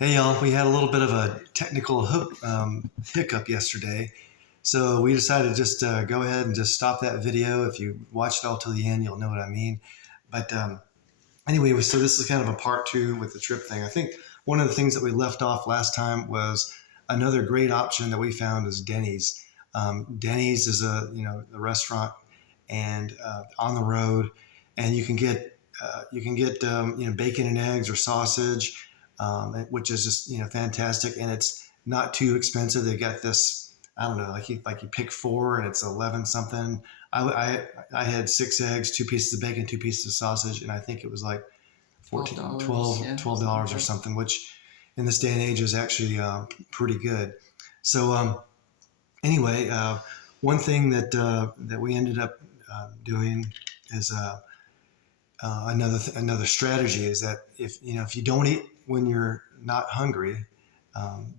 Hey y'all, we had a little bit of a technical hiccup yesterday, so we decided just to go ahead and just stop that video. If you watched it all till the end, you'll know what I mean. But anyway, so this is kind of a part two with the trip thing. I think one of the things that we left off last time was another great option that we found is Denny's. Denny's is a restaurant and on the road, and you can get bacon and eggs or sausage, which is just fantastic, and it's not too expensive. They got this, I don't know, like you pick four and it's 11 something. I had six eggs, two pieces of bacon, two pieces of sausage, and I think it was like 14, $12, yeah, $12 or something, which in this day and age is actually pretty good. So anyway, one thing that we ended up doing is another strategy is that if you don't eat when you're not hungry,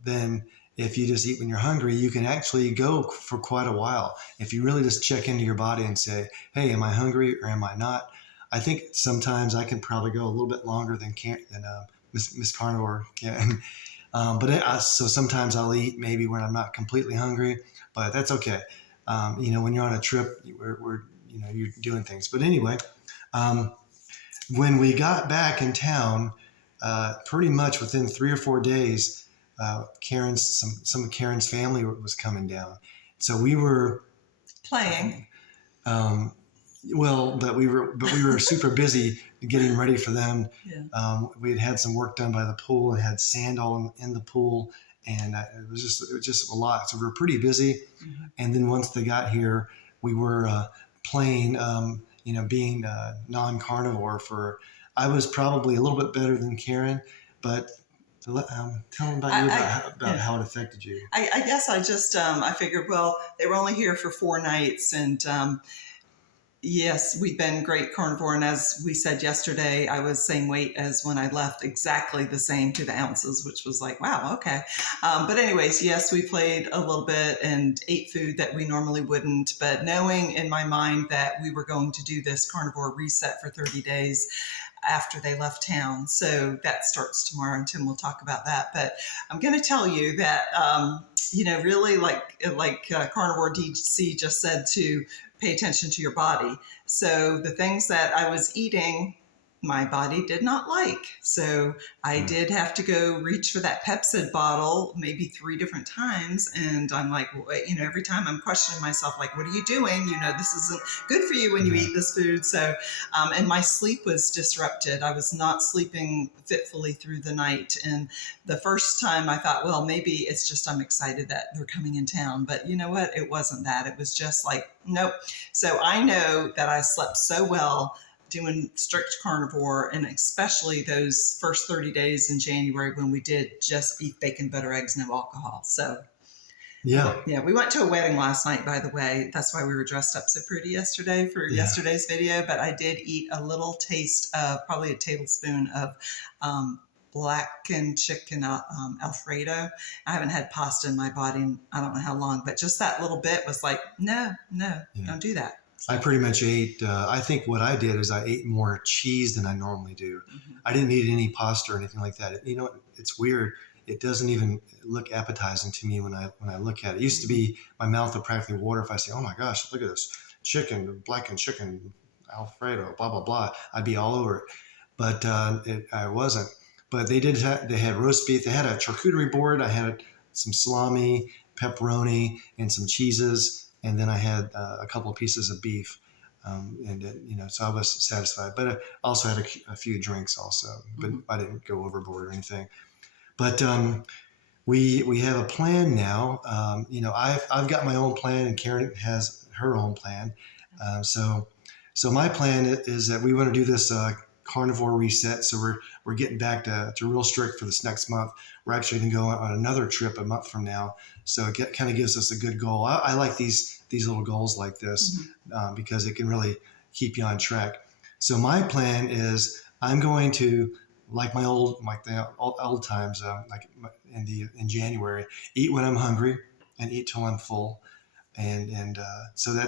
then if you just eat when you're hungry, you can actually go for quite a while. If you really just check into your body and say, "Hey, am I hungry or am I not?" I think sometimes I can probably go a little bit longer than Miss Carnivore can. So sometimes I'll eat maybe when I'm not completely hungry, but that's okay. When you're on a trip, you're doing things. But anyway, um, when we got back in town, pretty much within 3 or 4 days, some of Karen's family was coming down. So we were playing. um, but we were super busy getting ready for them. Yeah. We had some work done by the pool and had sand all in the pool, and it was just a lot. So we were pretty busy. Mm-hmm. And then once they got here, we were playing. Being non-carnivore for, I was probably a little bit better than Karen, but tell them about Yeah. how it affected you. I guess I just I figured, well, they were only here for 4 nights, and yes, we've been great carnivore, and as we said yesterday, I was same weight as when I left, exactly the same to the ounces, which was like, wow, okay. But anyways, yes, we played a little bit and ate food that we normally wouldn't, but knowing in my mind that we were going to do this carnivore reset for 30 days after they left town. So that starts tomorrow, and Tim will talk about that. But I'm going to tell you that, really like Carnivore DC just said, to pay attention to your body. So the things that I was eating, my body did not like. So I did have to go reach for that Pepsid bottle maybe 3 different times. And I'm like, every time I'm questioning myself, like, what are you doing? This isn't good for you when you eat this food. So, and my sleep was disrupted. I was not sleeping fitfully through the night. And the first time I thought, well, maybe it's just I'm excited that they're coming in town. But you know what? It wasn't that. It was just like, nope. So I know that I slept so well doing strict carnivore, and especially those first 30 days in January when we did just beef, bacon, butter, eggs, no alcohol. So yeah, we went to a wedding last night, by the way. That's why we were dressed up so pretty yesterday for yesterday's video. But I did eat a little taste of, probably a tablespoon of blackened chicken Alfredo. I haven't had pasta in my body in I don't know how long, but just that little bit was like, no, don't do that. I pretty much ate, I think what I did is I ate more cheese than I normally do. Mm-hmm. I didn't eat any pasta or anything like that. It's weird. It doesn't even look appetizing to me when I look at it. It used to be my mouth would practically water if I say, "Oh my gosh, look at this chicken, blackened chicken, Alfredo, blah blah blah." I'd be all over it, but I wasn't. But they had roast beef. They had a charcuterie board. I had some salami, pepperoni, and some cheeses, and then I had a couple of pieces of beef, so I was satisfied. But I also had a few drinks also, but I didn't go overboard or anything. But we have a plan now. I've got my own plan, and Karen has her own plan. So my plan is that we want to do this carnivore reset. So we're getting back to real strict for this next month. We're actually going to go on another trip a month from now. So it kind of gives us a good goal. I like these little goals like this because it can really keep you on track. So my plan is I'm going to, like the old times, in January, eat when I'm hungry and eat till I'm full. So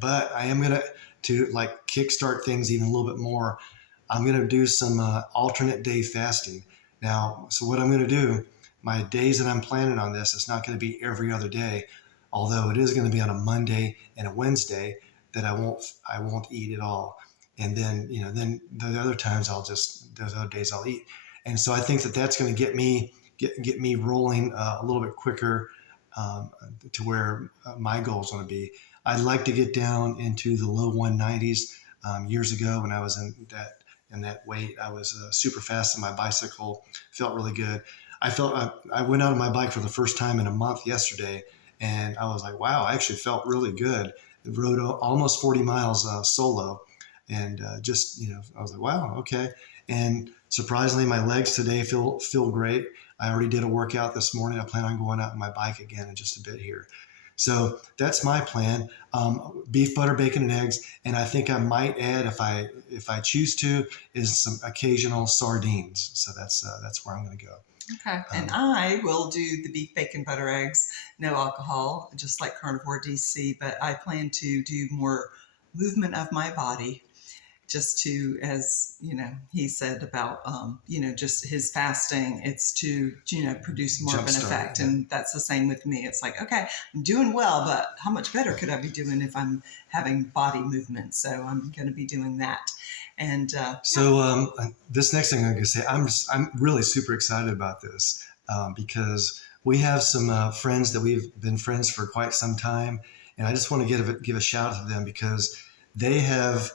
but I am going to like kickstart things even a little bit more. I'm going to do some alternate day fasting. Now, so what I'm going to do, my days that I'm planning on this, it's not going to be every other day, although it is going to be on a Monday and a Wednesday that I won't eat at all. And then, then the other times those other days I'll eat. And so I think that that's going to get me rolling a little bit quicker, um, to where my goal is going to be. I'd like to get down into the low 190s. Years ago, when I was in that weight, I was super fast, and my bicycle felt really good. I went out on my bike for the first time in a month yesterday, and I was like, wow, I actually felt really good. I rode almost 40 miles solo, and just I was like, wow, okay. And surprisingly, my legs today feel great. I already did a workout this morning. I plan on going out on my bike again in just a bit here. So that's my plan. Beef, butter, bacon, and eggs, and I think I might add, if I choose to, is some occasional sardines. So that's where I'm going to go. Okay. And I will do the beef, bacon, butter, eggs, no alcohol, just like Carnivore DC, but I plan to do more movement of my body, just to, as he said about just his fasting, it's to produce more of an effect. Yeah. And that's the same with me. It's like, okay, I'm doing well, but how much better could I be doing if I'm having body movement? So I'm going to be doing that. And so this next thing I'm going to say, I'm really super excited about this, because we have some friends that we've been friends for quite some time, and I just want to give a shout out to them, because they have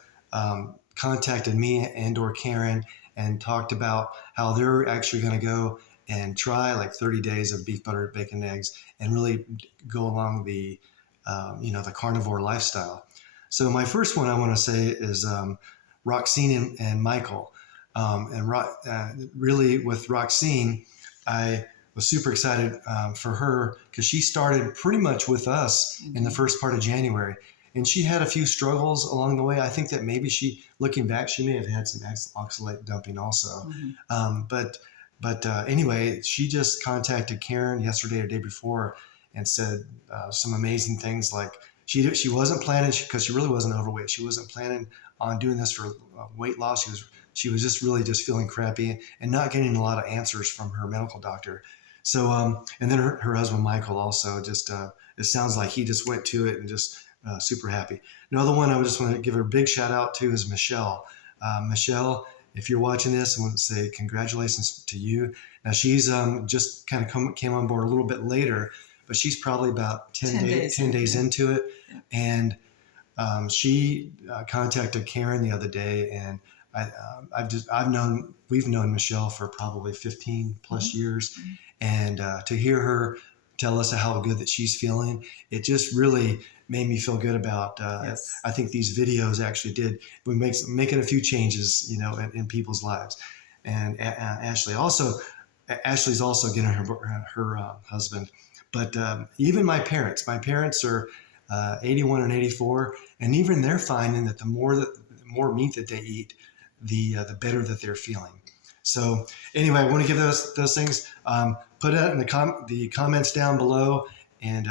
contacted me and/or Karen and talked about how they're actually going to go and try like 30 days of beef, butter, bacon, eggs, and really go along the carnivore lifestyle. So my first one I want to say is Roxine and Michael. Really with Roxine, I was super excited for her, because she started pretty much with us in the first part of January. And she had a few struggles along the way. I think that maybe looking back, she may have had some oxalate dumping also. But anyway, she just contacted Karen yesterday or day before and said some amazing things, like she wasn't planning, because she really wasn't overweight. She wasn't planning on doing this for weight loss. She was just really just feeling crappy and not getting a lot of answers from her medical doctor. So and then her husband Michael also just it sounds like he just went to it and just super happy. Another one I just want to give a big shout out to is Michelle. Michelle, if you're watching this, I want to say congratulations to you. Now she's just kind of came on board a little bit later, but she's probably about 10 days into it. Yeah. And she contacted Karen the other day, and we've known Michelle for probably 15 plus years, and to hear her tell us how good that she's feeling, it just really made me feel good about. Yes. I think these videos actually we making a few changes, in people's lives, and Ashley's also getting her husband, but even my parents are 81 and 84, and even they're finding that the more meat that they eat, the better that they're feeling. So anyway, I want to give those things. Put it in the comments down below, and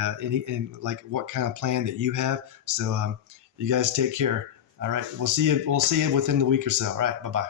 like what kind of plan that you have. So you guys take care. All right, we'll see you within the week or so. All right, bye bye.